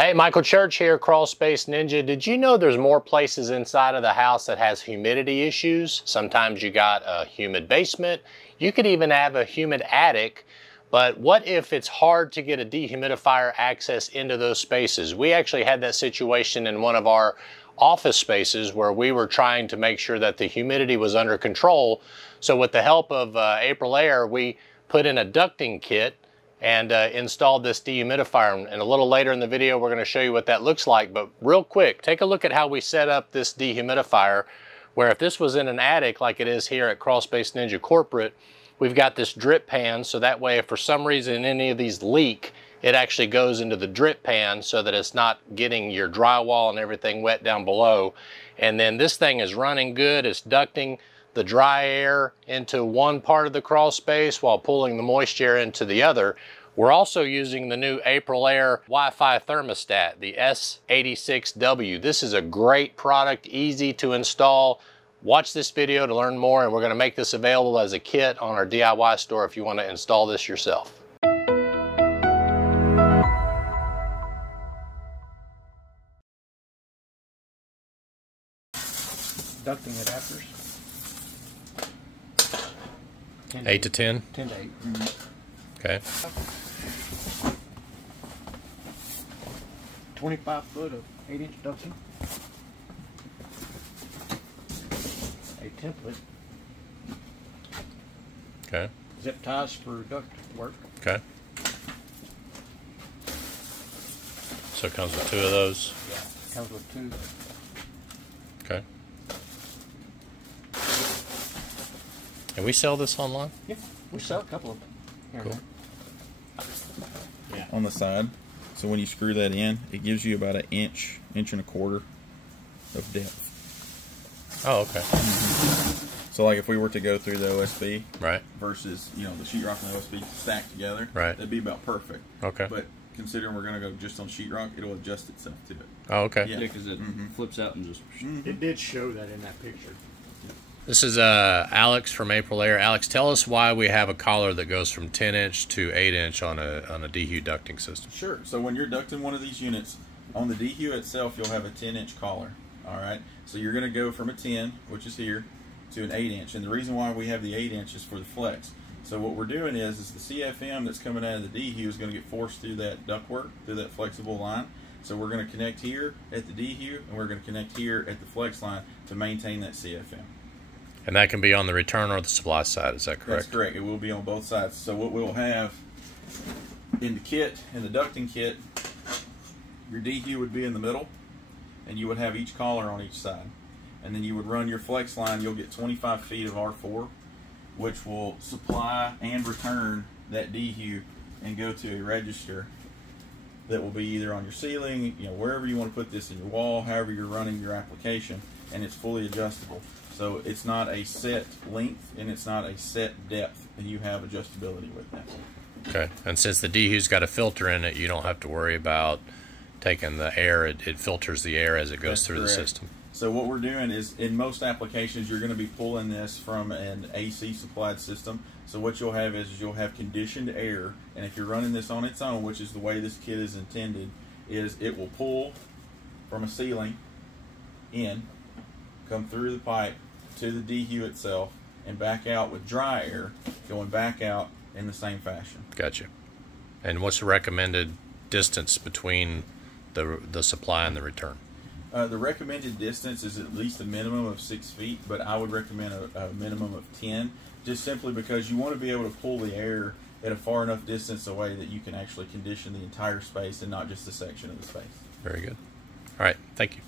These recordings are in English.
Hey, Michael Church here, Crawl Space Ninja. Did you know there's more places inside of the house that has humidity issues? Sometimes you got a humid basement. You could even have a humid attic. But what if it's hard to get a dehumidifier access into those spaces? We actually had that situation in one of our office spaces where we were trying to make sure that the humidity was under control. So with the help of Aprilaire, we put in a ducting kit and installed this dehumidifier. And a little later in the video, we're gonna show you what that looks like. But real quick, take a look at how we set up this dehumidifier, where if this was in an attic like it is here at Crawl Space Ninja Corporate, we've got this drip pan, so that way if for some reason any of these leak, it actually goes into the drip pan so that it's not getting your drywall and everything wet down below. And then this thing is running good, it's ducting the dry air into one part of the crawl space while pulling the moisture into the other. We're also using the new Aprilaire Wi-Fi thermostat, the S86W. This is a great product, easy to install. Watch this video to learn more, and we're going to make this available as a kit on our DIY store if you want to install this yourself. Ducting adapters. 8 to 10? 10 to 8. Okay. 25 foot of 8-inch ducting. A template. Okay. Zip ties for duct work. Okay. So it comes with 2 of those? Yeah, comes with 2. Okay. And we sell this online? Yeah, we sell a couple of them. Here. Cool. Yeah. On the side. So when you screw that in, it gives you about an inch and a quarter of depth. Oh, okay. So like if we were to go through the OSB, right, versus, you know, the sheetrock and the OSB stacked together, right, that'd be about perfect. Okay. But considering we're going to go just on sheetrock, it'll adjust itself to it. Oh, okay. Yeah, because it flips out and just... It did show that in that picture. This is Alex from Aprilaire. Alex, tell us why we have a collar that goes from 10-inch to 8-inch on a dehu ducting system. Sure. So when you're ducting one of these units, on the dehu itself, you'll have a 10-inch collar. All right. So you're going to go from a 10, which is here, to an 8-inch. And the reason why we have the 8-inch is for the flex. So what we're doing is the CFM that's coming out of the dehu is going to get forced through that ductwork, through that flexible line. So we're going to connect here at the dehu, and we're going to connect here at the flex line to maintain that CFM. And that can be on the return or the supply side, is that correct? That's correct. It will be on both sides. So what we'll have in the kit, in the ducting kit, your dehu would be in the middle, and you would have each collar on each side. And then you would run your flex line. You'll get 25 feet of R4, which will supply and return that dehu and go to a register that will be either on your ceiling, you know, wherever you want to put this in your wall, however you're running your application, and it's fully adjustable. So it's not a set length and it's not a set depth, and you have adjustability with that. Okay. And since the dehu's got a filter in it, you don't have to worry about taking the air. It filters the air as it goes through the system. So what we're doing is, in most applications, you're going to be pulling this from an AC supplied system. So what you'll have is you'll have conditioned air, and if you're running this on its own, which is the way this kit is intended, is it will pull from a ceiling in, come through the pipe to the dehu itself, and back out with dry air going back out in the same fashion. Gotcha. And what's the recommended distance between the supply and the return? The recommended distance is at least a minimum of 6 feet, but I would recommend a minimum of 10, just simply because you want to be able to pull the air at a far enough distance away that you can actually condition the entire space and not just a section of the space. Very good. All right, thank you.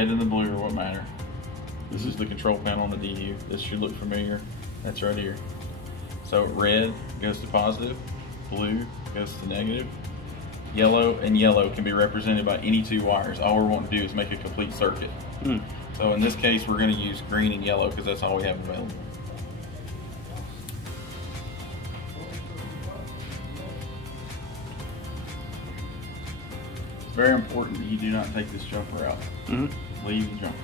red and the blue are what matter. This is the control panel on the DU. This should look familiar. That's right here. So red goes to positive, blue goes to negative, yellow and yellow can be represented by any two wires. All we're wanting to do is make a complete circuit. So in this case, we're going to use green and yellow because that's all we have available. It's very important that you do not take this jumper out. Leave the jumper.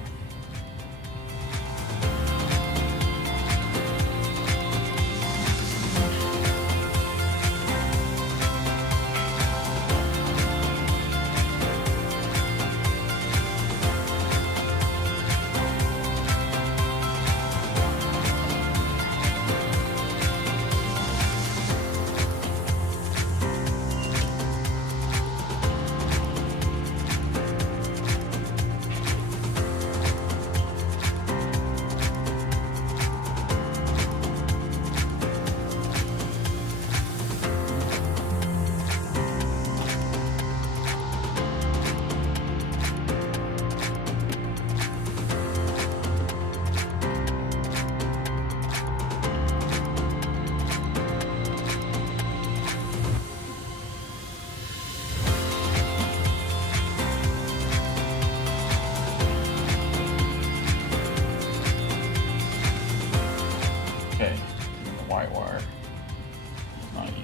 Okay, and the white wire is not used.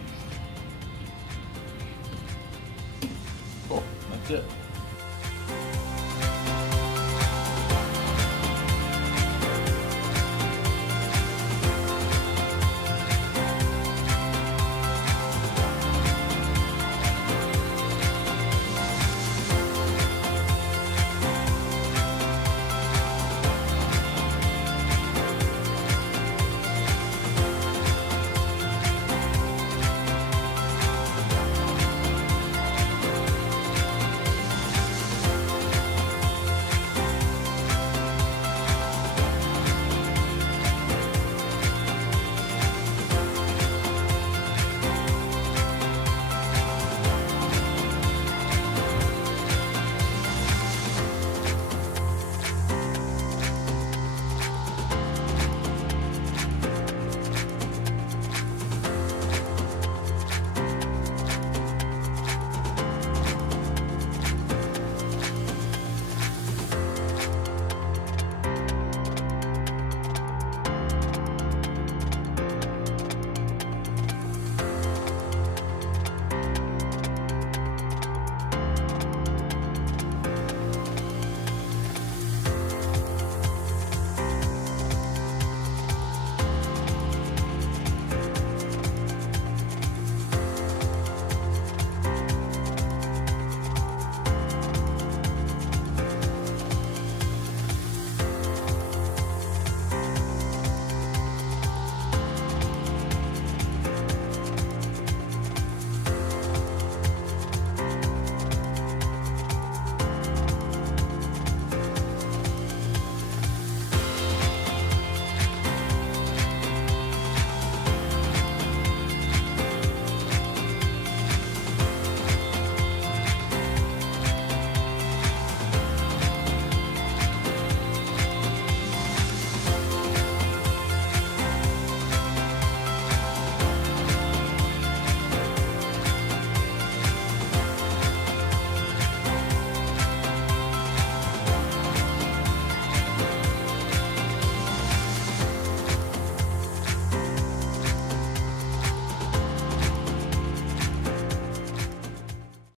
Cool, that's it.